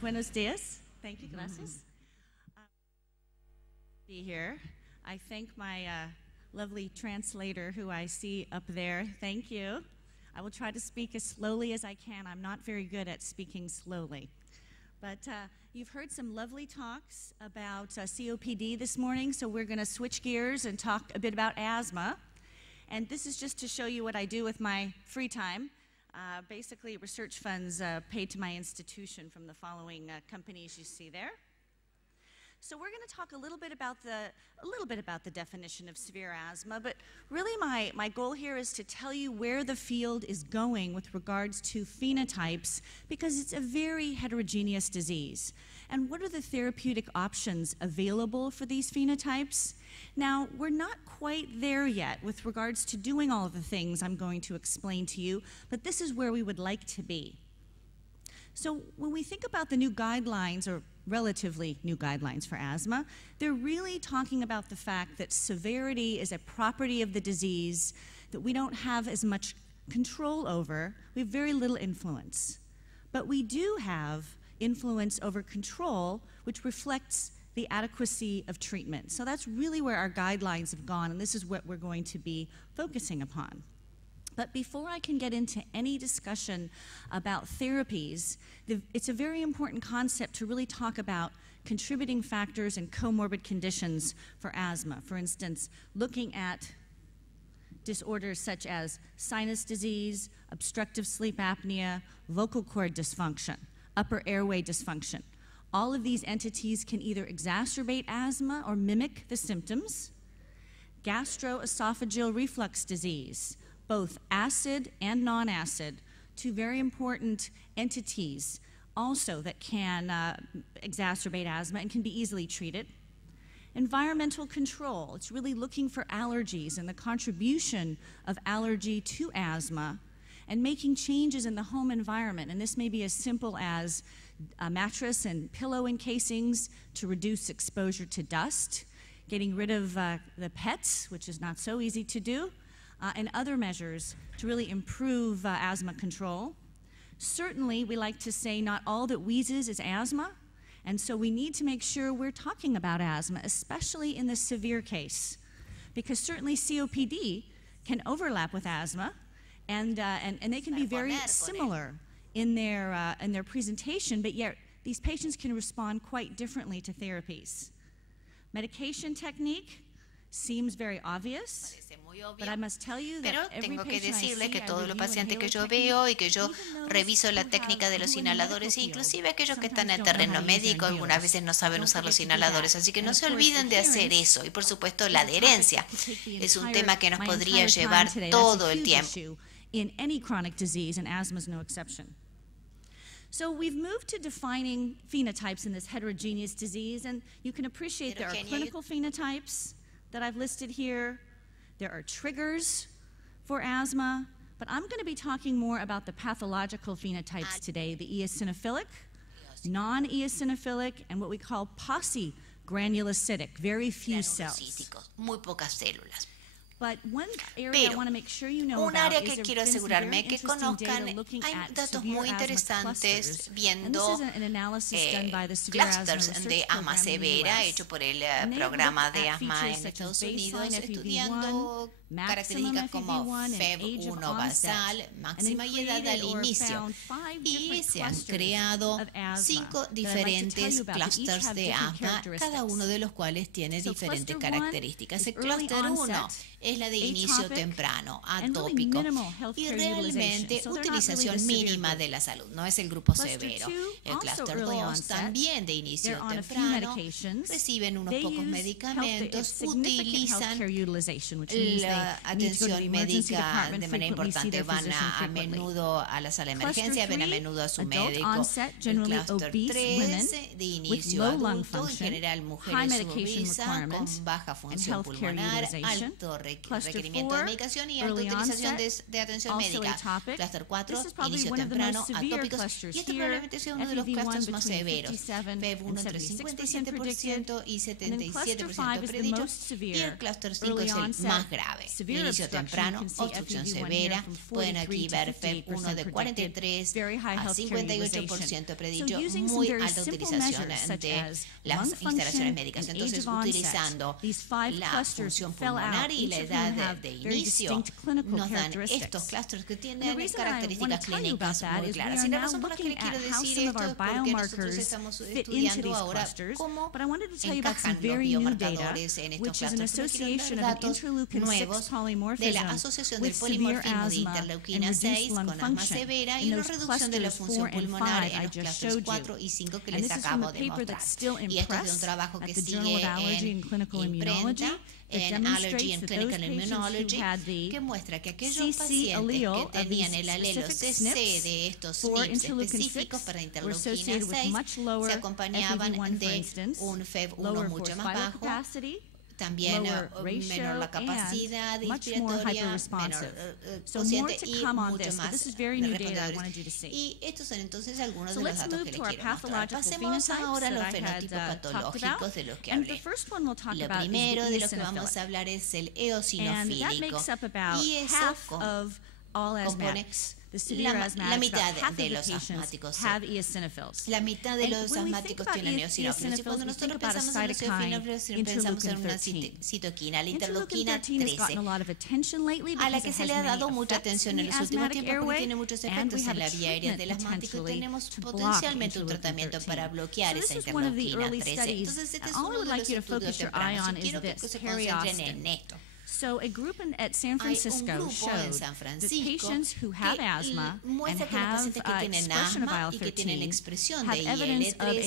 Buenos dias. Thank you, gracias. Be here. I thank my lovely translator who I see up there. Thank you. I will try to speak as slowly as I can. I'm not very good at speaking slowly. But you've heard some lovely talks about COPD this morning, so we're going to switch gears and talk a bit about asthma. And this is just to show you what I do with my free time. Basically, research funds paid to my institution from the following companies you see there. So we're going to talk a little bit about the definition of severe asthma, but really my goal here is to tell you where the field is going with regards to phenotypes, because it's a very heterogeneous disease. And what are the therapeutic options available for these phenotypes? Now, we're not quite there yet with regards to doing all of the things I'm going to explain to you, but this is where we would like to be. So when we think about the new guidelines, or relatively new guidelines for asthma, they're really talking about the fact that severity is a property of the disease that we don't have as much control over. We have very little influence. But we do have influence over control, which reflects the adequacy of treatment. So that's really where our guidelines have gone, and this is what we're going to be focusing upon. But before I can get into any discussion about therapies, it's a very important concept to really talk about contributing factors and comorbid conditions for asthma. For instance, looking at disorders such as sinus disease, obstructive sleep apnea, vocal cord dysfunction, upper airway dysfunction. All of these entities can either exacerbate asthma or mimic the symptoms. Gastroesophageal reflux disease, both acid and non-acid, two very important entities also that can exacerbate asthma and can be easily treated. Environmental control, it's really looking for allergies and the contribution of allergy to asthma and making changes in the home environment. And this may be as simple as a mattress and pillow encasings to reduce exposure to dust, getting rid of the pets, which is not so easy to do, and other measures to really improve asthma control. Certainly, we like to say not all that wheezes is asthma, and so we need to make sure we're talking about asthma, especially in the severe case, because certainly COPD can overlap with asthma, and they can be very similar in their presentation, but yet these patients can respond quite differently to therapies. Medication technique seems very obvious, but I must tell you that Pero tengo que decirle que todos los pacientes que yo veo y que yo reviso la técnica de los inhaladores, e inclusive aquellos que están en terreno médico, algunas veces no saben usar los inhaladores, así que no se olviden de hacer eso. Y por supuesto la adherencia es un tema que nos podría llevar todo el tiempo. In any chronic disease, and asthma is no exception. So we've moved to defining phenotypes in this heterogeneous disease, and you can appreciate there are clinical phenotypes that I've listed here. There are triggers for asthma, but I'm going to be talking more about the pathological phenotypes today, the eosinophilic, non-eosinophilic, and what we call polygranulocytic, very few cells. Muy pocas células. But one area I want to make sure you know un área about que quiero asegurarme que conozcan, hay datos muy interesantes viendo clusters de asma severa hecho por el programa de asma en Estados Unidos, estudiando características como FEV1 basal, máxima y edad al inicio. Y se han creado 5 diferentes clusters de asma, cada uno de los cuales tiene diferentes características. El cluster 1 es la de inicio temprano, atópico, y realmente utilización mínima de la salud, no es el grupo severo. El cluster 2 también de inicio temprano, reciben unos pocos medicamentos, utilizan la atención médica de manera importante, van a menudo a la sala de emergencia, ven a menudo a su médico. El cluster 3 de inicio adulto, en general mujeres subobesas con baja función pulmonar, alto requerimiento requerimiento de medicación y alta utilización de atención médica. Cluster 4, inicio temprano, atópicos, y este probablemente sea uno de los clusters más severos. FEV1 entre 57% y 77% predicho, y el cluster 5 es el más grave. Inicio temprano, obstrucción severa, pueden aquí ver FEV1 de 43 a 58% predicho, muy alta utilización de las instalaciones médicas. Entonces, utilizando la función pulmonar y la edad de inicio, nos dan estos clusters que tienen características clínicas muy claras. Y la razón por la que le quiero decir esto es porque nosotros estamos estudiando ahora cómo encajan los biomarcadores en estos clusters. Pero quiero dar datos nuevos de la asociación del polimorfismo de interleuquina 6 con asma severa y una reducción de la función pulmonar en los clusters 4 y 5 que les acabo de mostrar. Y esto es de un trabajo que sigue en imprenta, en Allergy and Clinical Immunology, que muestra que aquellos pacientes que tenían el alelo CC de estos SNPs específicos para interleuquina 6 se acompañaban de un FEV1 mucho más bajo, también menor la capacidad inspiratoria, menor consciente y mucho más respondedores. Y estos son entonces algunos de los datos que les quiero mostrar. Pasemos ahora a los fenotipos patológicos de los que hablé. Lo primero de lo que vamos a hablar es el eosinofílico, y eso compone la mitad de los asmáticos. La mitad de los asmáticos tienen eosinófilos. Y cuando nosotros pensamos en los eosinófilos, pensamos en una citoquina, la interleuquina 13, a la que se le ha dado mucha atención en los últimos tiempos porque tiene muchos efectos en la vía aérea del asmático y tenemos potencialmente un tratamiento para bloquear esa interleuquina 13. Entonces, este es uno de los estudios tempranos. Y quiero que se concentren en esto. So a group at San Francisco showed that patients who have asthma and have expression of IL-13 have evidence of a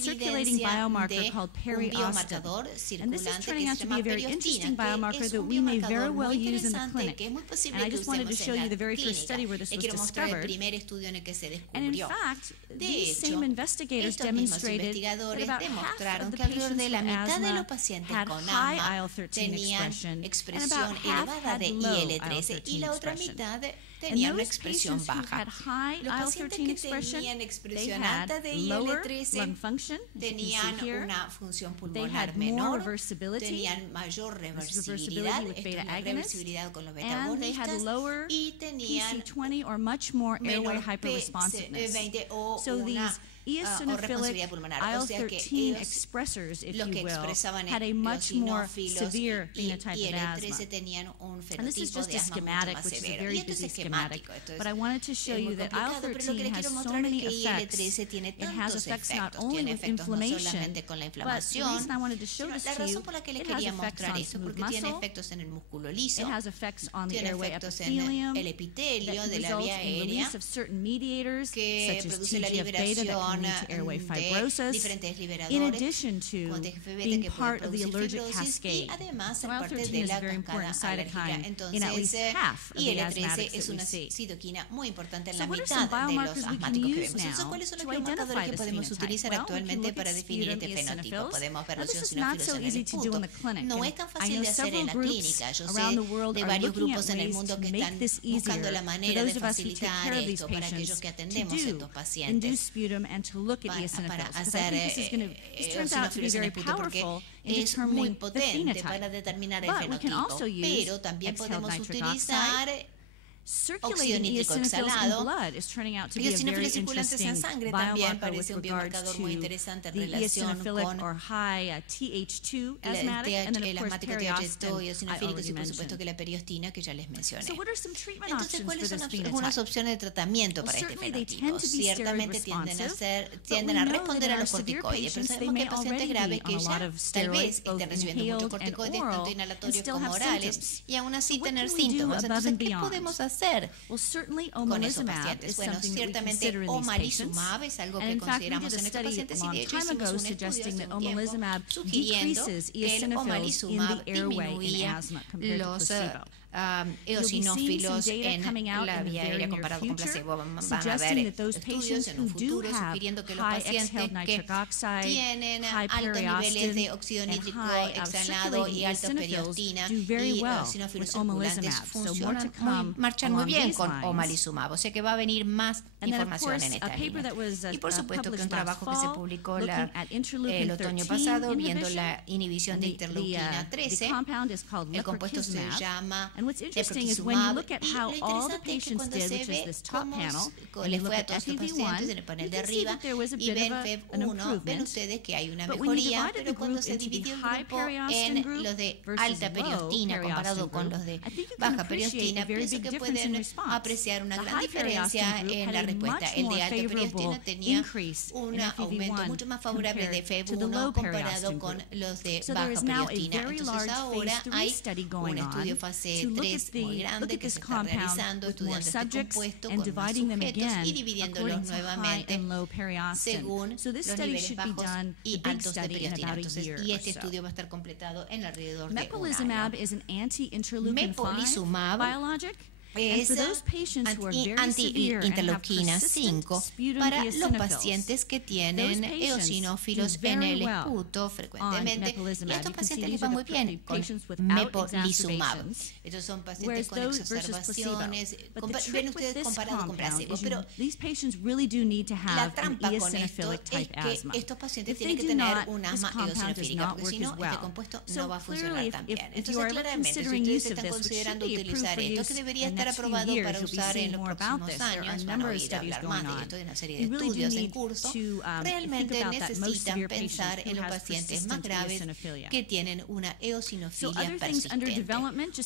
circulating biomarker called periostin. And this is turning out to be a very interesting biomarker that we may very well use in the clinic. And I just wanted to show you the very first study where this was discovered. And in fact, these same investigators demonstrated that about half of the patients with asthma had high IL-13 expression, expresión elevada de IL-13 y la otra mitad tenían una expresión baja. Los pacientes que tenían expresión alta de IL-13 tenían una función pulmonar menor, tenían mayor reversibilidad, esto es la reversibilidad con los beta-agonistas, y tenían menor PC20 o una responsabilidad pulmonar. O sea que los que expresaban eosinófilos y IL-13 tenían un fenotipo de asma mucho más severo. Y esto es esquemático, esto es muy complicado, pero lo que les quiero mostrar es que IL-13 tiene tantos efectos. Tiene efectos no solamente con la inflamación, sino la razón por la que les quería mostrar esto, porque tiene efectos en el músculo liso, tiene efectos en el epitelio de la vía aérea, que produce la liberación de diferentes liberadores, como TGF-beta que puede producir fibrosis, y además ser parte de la cascada alérgica. Entonces, IL-13 es una citoquina muy importante en la mitad de los asmáticos que vemos. Entonces, ¿cuáles son los biomarcadores que podemos utilizar actualmente para definir este fenotipo? Podemos ver los eosinófilos en el punto. No es tan fácil de hacer en la clínica. Yo sé de varios grupos en el mundo que están buscando la manera de facilitar esto para aquellos que atendemos a estos pacientes, para hacer eosinófilos en el punto, porque es muy potente para determinar el fenotipo. Pero también podemos utilizar óxido nítrico exhalado y eosinófilos circulantes en sangre también parece un biomarcador muy interesante en relación con el asmático TH2 eosinofílicos y por supuesto que la periostina que ya les mencioné. Entonces, ¿cuáles son algunas opciones de tratamiento para este fenotipo? Ciertamente tienden a responder a los corticoides, pero sabemos que hay pacientes graves que ya tal vez estén recibiendo muchos corticoides, tanto inhalatorios como orales, y aún así tener síntomas. Entonces, ¿qué podemos hacer con esos pacientes? Bueno, ciertamente omalizumab es algo que consideramos en estos pacientes, y de hecho hicimos un estudio hace un tiempo sugiriendo que el omalizumab disminuía los eosinófilos en la vía aérea comparado con placebo. Van a haber estudios en un futuro sugiriendo que los pacientes que tienen altos niveles de óxido nítrico exhalado y alta periostina y eosinófilos circulantes marchan muy bien con omalizumab. O sea que va a venir más información en esta línea. Y por supuesto que un trabajo que se publicó el otoño pasado viendo la inhibición de interleuquina 13, el compuesto se llama lebrikizumab. Y lo interesante es que cuando se ve cómo les fue a todos los pacientes en el panel de arriba y ven FEV1, ven ustedes que hay una mejoría, pero cuando se dividió el grupo en los de alta periostina comparado con los de baja periostina, pienso que pueden apreciar una gran diferencia en la respuesta. El de alta periostina tenía un aumento mucho más favorable de FEV1 comparado con los de baja periostina. Entonces ahora hay un estudio fase 3 muy grande que se está realizando, estudiando este compuesto con más sujetos y dividiéndolos nuevamente según los niveles bajos y altos de periostina. Entonces, y este estudio va a estar completado en alrededor de un año. Mepolizumab es anti-interleuquina 5 para los pacientes que tienen eosinófilos en el esputo frecuentemente. Y a estos pacientes les va muy bien con mepolizumab. Estos son pacientes con exacerbaciones. Ven ustedes comparado con placebo. Pero la trampa con esto es que estos pacientes tienen que tener un asma eosinofílica, porque si no, este compuesto no va a funcionar tan bien. Entonces, claramente, si ustedes están considerando utilizar esto, que debería estar aprobado para usar en los próximos años, van a oír hablar más de esto, de una serie de estudios en curso, realmente necesitan pensar en los pacientes más graves que tienen una eosinofilia persistente.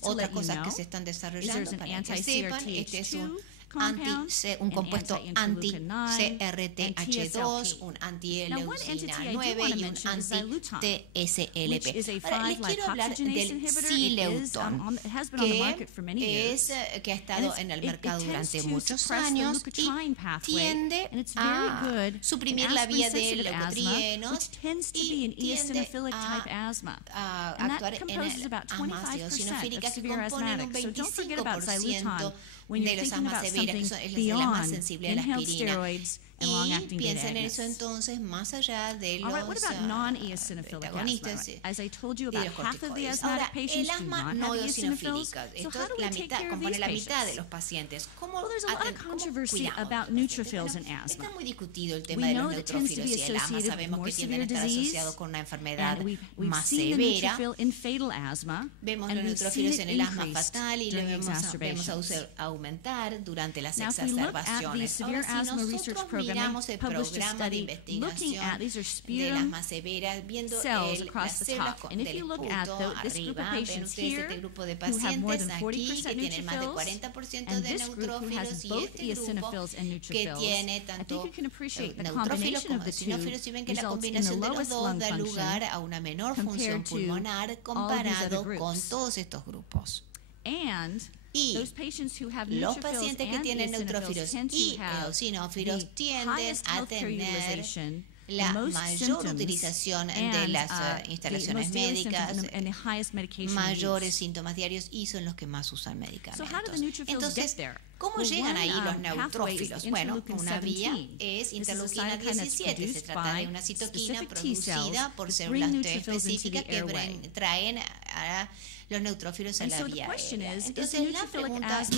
Otras cosas que se están desarrollando para que sepan, este es un compuesto anti-CRTH2, un anti-leucina 9 y un anti-TSLP. Ahora les quiero hablar del Xileuton, que ha estado en el mercado durante muchos años y tiende a suprimir la vía del leucotrienos y tiende a actuar en el asmas eosinofílicas que componen un 25% de los asmas severas, que son las más sensibles a la aspirina. Y piensen en eso entonces más allá de los protagonistas de los corticoides. Ahora, el asma no eosinofílica, esto es la mitad, compone la mitad de los pacientes. ¿Cómo cuidamos? Está muy discutido el tema de los neutrófilos y el asma. Sabemos que tienden a estar asociados con una enfermedad más severa. Vemos los neutrófilos en el asma fatal y lo vemos aumentar durante las exacerbaciones. Ahora, si nosotros miramos el programa de investigación del asma severa, viendo las células del esputo arriba, ven ustedes este grupo de pacientes aquí que tienen más del 40% de neutrófilos y este grupo que tiene tanto neutrófilos como eosinófilos, y ven que la combinación de los dos da lugar a una menor función pulmonar comparado con todos estos grupos. Y los pacientes que tienen neutrófilos y eosinófilos tienden a tener la mayor utilización de las instalaciones médicas, mayores síntomas diarios, y son los que más usan medicamentos. Entonces, ¿cómo llegan ahí los neutrófilos? Bueno, una vía es interleuquina 17. Se trata de una citoquina producida por células T específicas que traen a los neutrófilos a la vía aérea. Entonces, la pregunta es,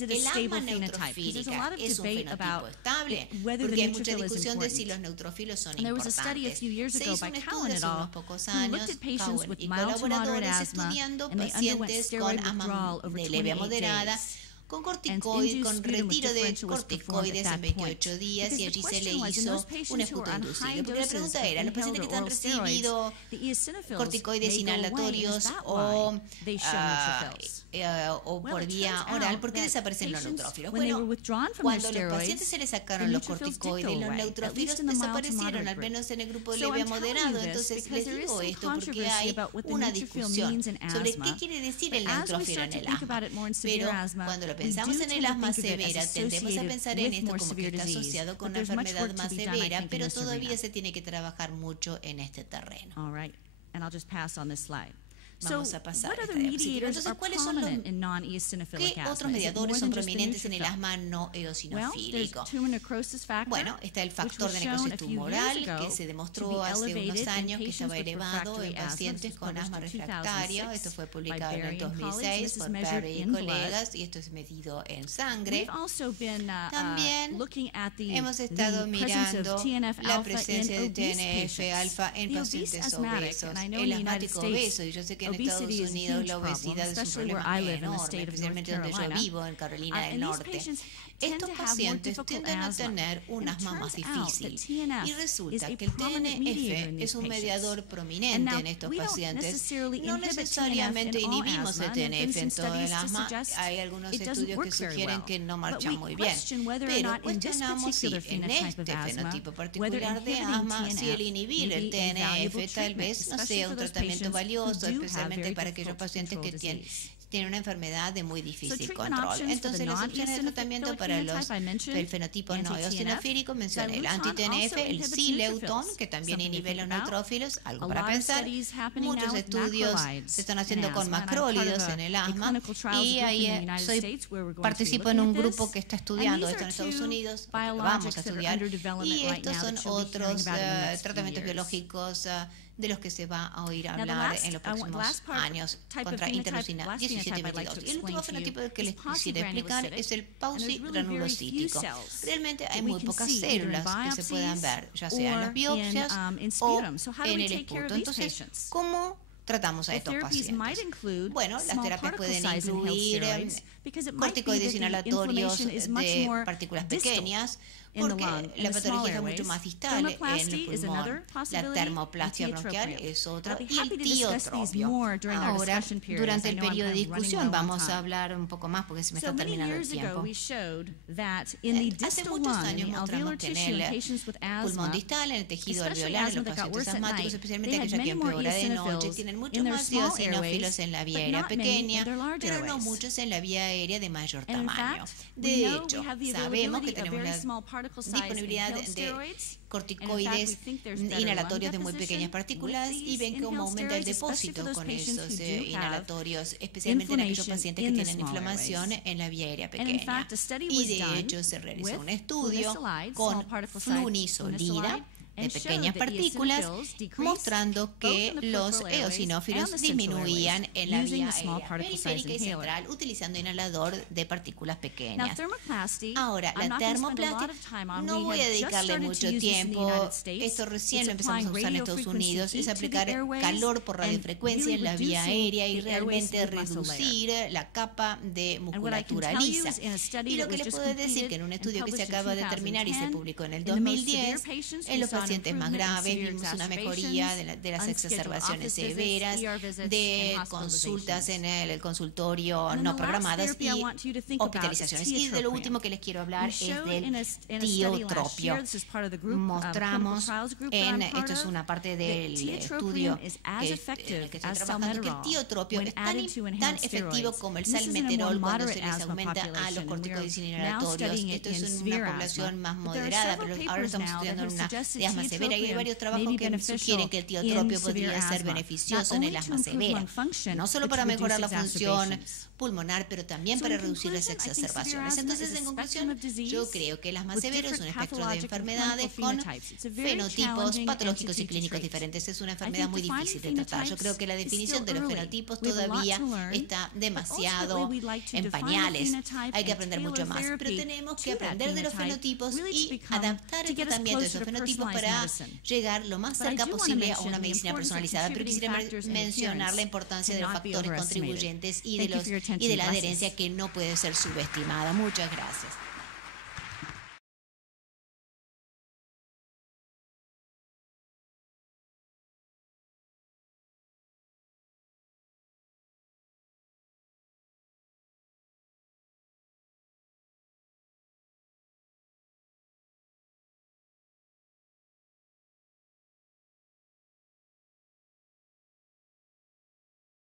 ¿el asma neutrofílica es un fenotipo estable? Porque hay mucha discusión de si los neutrófilos son importantes. Se hizo un estudio hace unos pocos años, Cowen y colaboradores, estudiando pacientes con asma de leve a moderada, con corticoides, con retiro de corticoides en 28 días, y allí se le hizo un esputo inducido. Porque la pregunta era, los pacientes que han recibido corticoides inhalatorios o por vía oral, ¿por qué desaparecen los neutrófilos? Bueno, cuando a los pacientes se les sacaron los corticoides, los neutrófilos desaparecieron, al menos en el grupo leve a moderado. Entonces les digo esto porque hay una discusión sobre qué quiere decir el neutrófilo en el asma. Pero cuando lo pensamos en el asma severa, tendemos a pensar en esto como que está asociado con una enfermedad más severa, pero todavía se tiene que trabajar mucho en este terreno. Vamos a pasar a esta diapositiva. Entonces, ¿cuáles son ¿qué otros mediadores son prominentes en el asma no eosinofílico? Bueno, está el factor de necrosis tumoral, que se demostró hace unos años que estaba elevado en pacientes con asma refractario. Esto fue publicado en el 2006 por Perry y colegas, y esto es medido en sangre. También hemos estado mirando la presencia de TNF-alfa en pacientes obesos, el asmático obeso, y yo sé que en Estados Unidos la obesidad es un problema enorme, especialmente donde yo vivo, en Carolina del Norte. Estos pacientes tienden a tener un asma más difícil, y resulta que el TNF es un mediador prominente en estos pacientes. No necesariamente inhibimos el TNF en todo el asma. Hay algunos estudios que sugieren que no marchan muy bien, pero cuestionamos si en este fenotipo particular de asma, si el inhibir el TNF tal vez no sea un tratamiento valioso, especialmente para aquellos pacientes que tienen una enfermedad de muy difícil control. Entonces, las opciones de tratamiento para el fenotipo no eosinofílico, mencioné el anti-TNF, el Xileuton, que también inhibe los neutrófilos, algo para pensar. Muchos estudios se están haciendo con macrólidos en el asma, y ahí participo en un grupo que está estudiando esto en Estados Unidos, vamos a estudiar, y estos son otros tratamientos biológicos de los que se va a oír hablar en los próximos años contra interleucina 17 y 22. Y el último fenotipo que les quisiera explicar es el Pauci granulocítico. Realmente hay muy pocas células que se puedan ver, ya sea en las biopsias o en el esputo. Entonces, ¿cómo tratamos a estos pacientes? Bueno, las terapias pueden incluir corticoides inhalatorios de partículas pequeñas, porque la patología es mucho más distal en el pulmón. La termoplastia bronquial es otra, y el tiotropio. Ahora, durante el periodo de discusión, vamos a hablar un poco más porque se me está terminando el tiempo. Hace muchos años mostramos que en el pulmón distal, en el tejido alveolar, en los pacientes asmáticos, especialmente aquellos que empeoran de noche, tienen muchos más eosinófilos en la vía aérea pequeña, pero no muchos en la vía aérea de mayor tamaño. De hecho, sabemos que tenemos la disponibilidad de corticoides inhalatorios de muy pequeñas partículas, y ven cómo aumenta el depósito con esos inhalatorios, especialmente en aquellos pacientes que tienen inflamación en la vía aérea pequeña. Y de hecho se realizó un estudio con flunisolida de pequeñas partículas, mostrando que los eosinófilos disminuían en la vía aérea periférica y central utilizando inhalador de partículas pequeñas. Ahora, la termoplastia, no voy a dedicarle mucho tiempo, esto recién lo empezamos a usar en Estados Unidos, es aplicar calor por radiofrecuencia en la vía aérea y realmente reducir la capa de musculatura lisa. Y lo que les puedo decir que en un estudio que se acaba de terminar y se publicó en el 2010, en los pacientes más graves vimos una mejoría de las exacerbaciones severas, de consultas en el consultorio no programadas y hospitalizaciones. Y de lo último que les quiero hablar es del tiotropio. Mostramos esto es una parte del estudio que estoy trabajando, que el tiotropio es tan efectivo como el salmeterol cuando se les aumenta a los corticoides inhalatorios. Esto es en una población más moderada, pero ahora estamos estudiando en una de asma severa, y hay varios trabajos que sugieren que el tiotropio podría ser beneficioso en el asma severa, no solo para mejorar la función pulmonar, pero también para reducir las exacerbaciones. Entonces, en conclusión, yo creo que el asma severo es un espectro de enfermedades con fenotipos patológicos y clínicos diferentes. Es una enfermedad muy difícil de tratar. Yo creo que la definición de los fenotipos todavía está demasiado en pañales. Hay que aprender mucho más, pero tenemos que aprender de los fenotipos y adaptar el tratamiento de esos fenotipos para llegar lo más cerca posible a una medicina personalizada. Pero quisiera mencionar la importancia de los factores contribuyentes y de la adherencia, que no puede ser subestimada. Muchas gracias.